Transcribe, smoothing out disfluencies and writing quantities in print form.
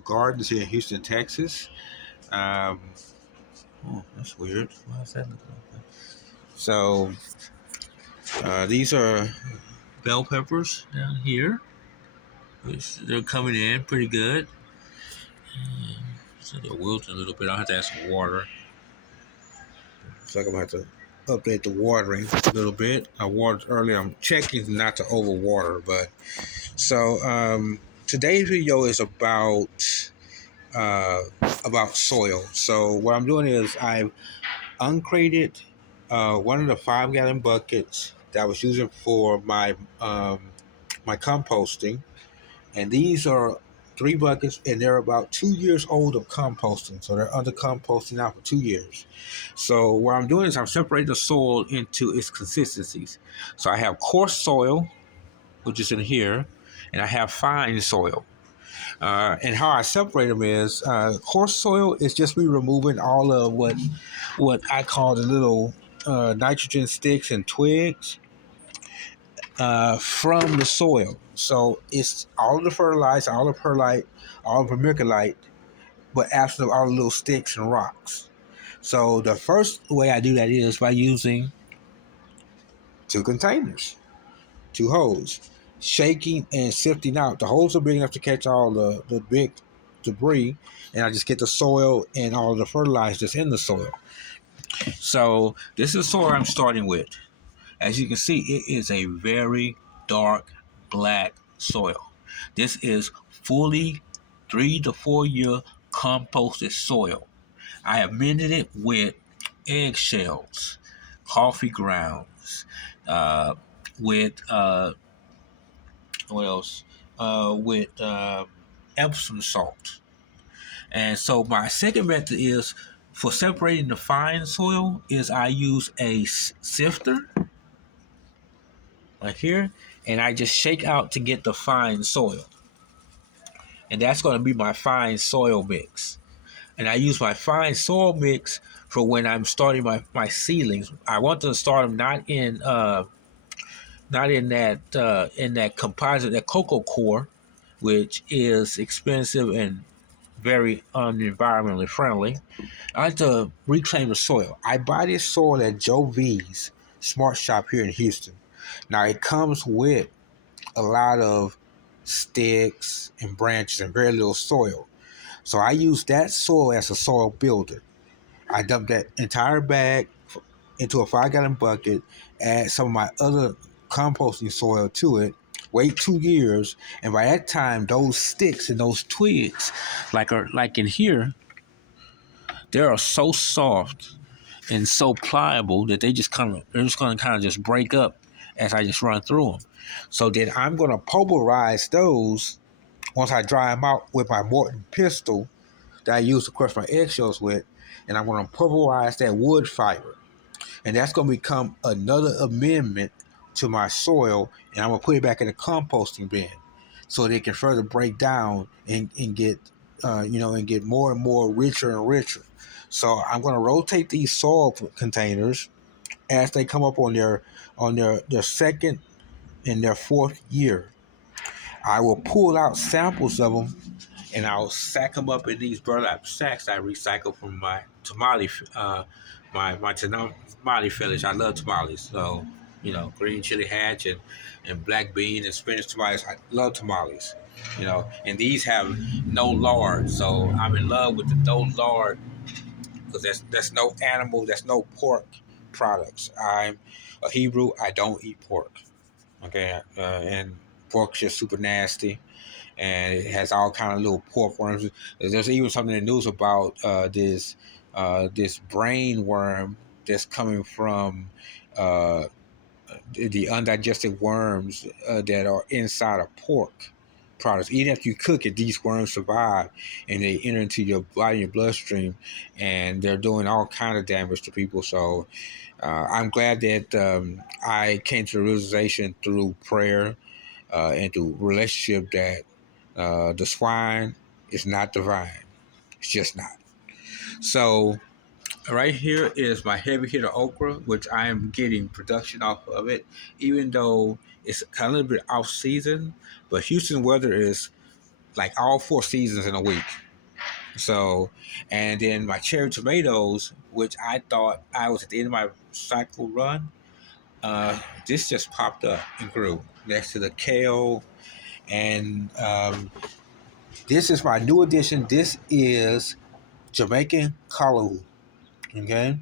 gardens here in Houston, Texas. Um, oh, that's weird. Why is that looking like that? So these are bell peppers down here, which they're coming in pretty good. So they're wilting a little bit. I'll have to add some water. So I'm gonna have to update the watering a little bit. I watered earlier. I'm checking not to overwater, but so today's video is uh, about soil. So what I'm doing is I've uncrated one of the 5-gallon buckets that I was using for my composting, and these are 3 buckets, and they're about 2 years old of composting. So they're under composting now for 2 years. So what I'm doing is I'm separating the soil into its consistencies. So I have coarse soil, which is in here, and I have fine soil. And how I separate them is coarse soil is just me removing all of what I call the little nitrogen sticks and twigs from the soil. So it's all of the fertilizer, all the perlite, all the vermiculite, but absent of all the little sticks and rocks. So the first way I do that is by using 2 containers, 2 holes, shaking and sifting out. The holes are big enough to catch all the big debris, and I just get the soil and all of the fertilizer that's in the soil. So this is the soil I'm starting with. As you can see, it is a very dark black soil. This is fully 3 to 4 year composted soil. I have mended it with eggshells, coffee grounds, with what else? With Epsom salt. And so my second method is for separating the fine soil is I use a sifter right here, and I just shake out to get the fine soil. And that's going to be my fine soil mix. And I use my fine soil mix for when I'm starting my seedlings. I want to start them not in that composite, that cocoa core, which is expensive and very unenvironmentally friendly. I like to reclaim the soil. I buy this soil at Joe V's Smart Shop here in Houston. Now it comes with a lot of sticks and branches and very little soil. So I use that soil as a soil builder. I dump that entire bag into a 5-gallon bucket, add some of my other composting soil to it, wait 2 years, and by that time, those sticks and those twigs, like in here, they are so soft and so pliable that they're just going to kind of just break up as I just run through them. So then I'm going to pulverize those once I dry them out with my Morton pistol that I use to crush my eggshells with, and I'm going to pulverize that wood fiber. And that's going to become another amendment to my soil, and I'm going to put it back in the composting bin so they can further break down and get, and get more and more richer and richer. So I'm going to rotate these soil containers as they come up on their second and their fourth year. I will pull out samples of them, and I'll sack them up in these burlap sacks I recycle from my tamale, my tamale village. I love tamales, so green chili hatch and black bean and spinach tamales. I love tamales, and these have no lard, so I'm in love with the no lard because that's no animal, that's no pork products. I'm a Hebrew. I don't eat pork. Okay, and pork's just super nasty, and it has all kind of little pork worms. There's even something in the news about this brain worm that's coming from the undigested worms that are inside of pork products. Even after you cook it, these worms survive and they enter into your body, your bloodstream, and they're doing all kind of damage to people. So I'm glad that I came to the realization through prayer and through relationship that the swine is not divine. It's just not. So right here is my heavy hitter okra, which I am getting production off of it, even though it's kind of a little bit off season. But Houston weather is like all 4 seasons in a week. So, and then my cherry tomatoes, which I thought I was at the end of my cycle run, this just popped up and grew next to the kale. And this is my new addition. This is Jamaican callaloo. Okay.